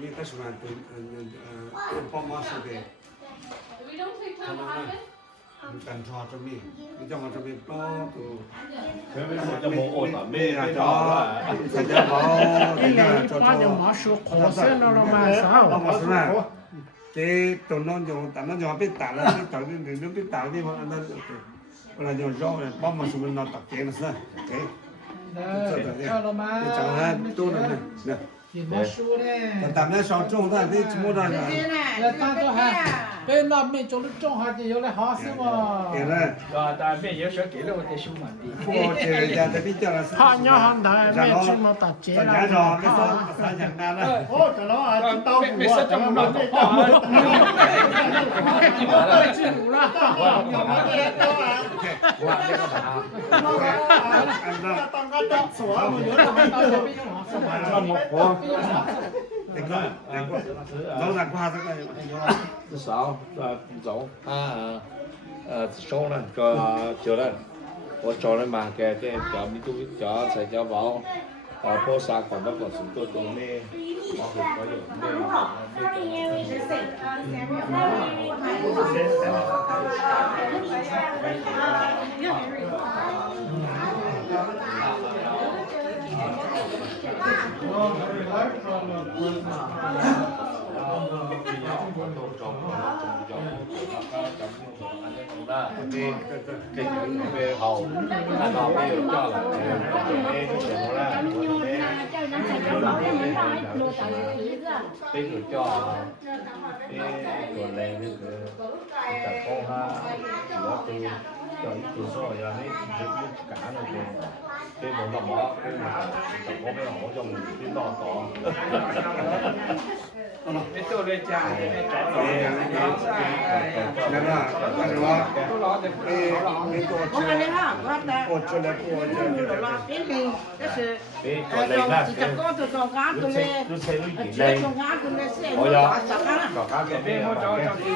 你个什么帮忙是的，可能呢，กันทอจะมีมันจะมาจะมีปลอตัว 佢咩就冇我嗱咩 à 咩 cho 啦， thành ra bảo thành ra cho Qua nhiều món số khổ xe nó mà sao? mà sao cái tụi nó dùng tụi nó dùng biết tả là biết tả đi nó biết tả đi mà anh là dùng rau này bao mà số mình nó tập chế nó sao cái Cho nó mà. chẳng hạn tôi này nè Thì món số đấy. còn tạm nó sau trong ra thì mua ra là Là ta cho ha. Bên nó mình chỗ nó trông ha thì có lại khó xíu mà. cái này 但係咩嘢想幾多我哋少問啲。 cô chơi ra thì biết cho là Họ nhớ hắn thầy mẹ chứ mà tập chế Còn là. nhớ rồi cái sao chẳng ra đó Ô, tao nó à, tao Mẹ phụ à, sao tao trong nó nó đi tao tao hỏi. chứ đủ là. Tao có tao sủa mà nhớ là tao sẽ biết nó sao mà. cho một cô nó là qua thế này 隻手唔走鬆啦個做啦，我做咧嘛嘅，即係有呢都有齊咗冇，波沙còn bắt còn chúng tôi có mê có thể có được về hậu anh học bây giờ cho là về cái chuyện đó cái người cho cái tuần này cái tập con ha nó từ cho ít tuổi số rồi mấy cả nó cái một năm đó cái tập con cái họ trong cái to to cái tôi đây cha cái này cháu nó nên là anh nói cáiตัวเชื่อปวดเชื่อปวดเชื่อ cái tuần này là cái lúc xây lúc gì đây 我 我 有 有。搞咖啡 bên hỗ trợ cho chị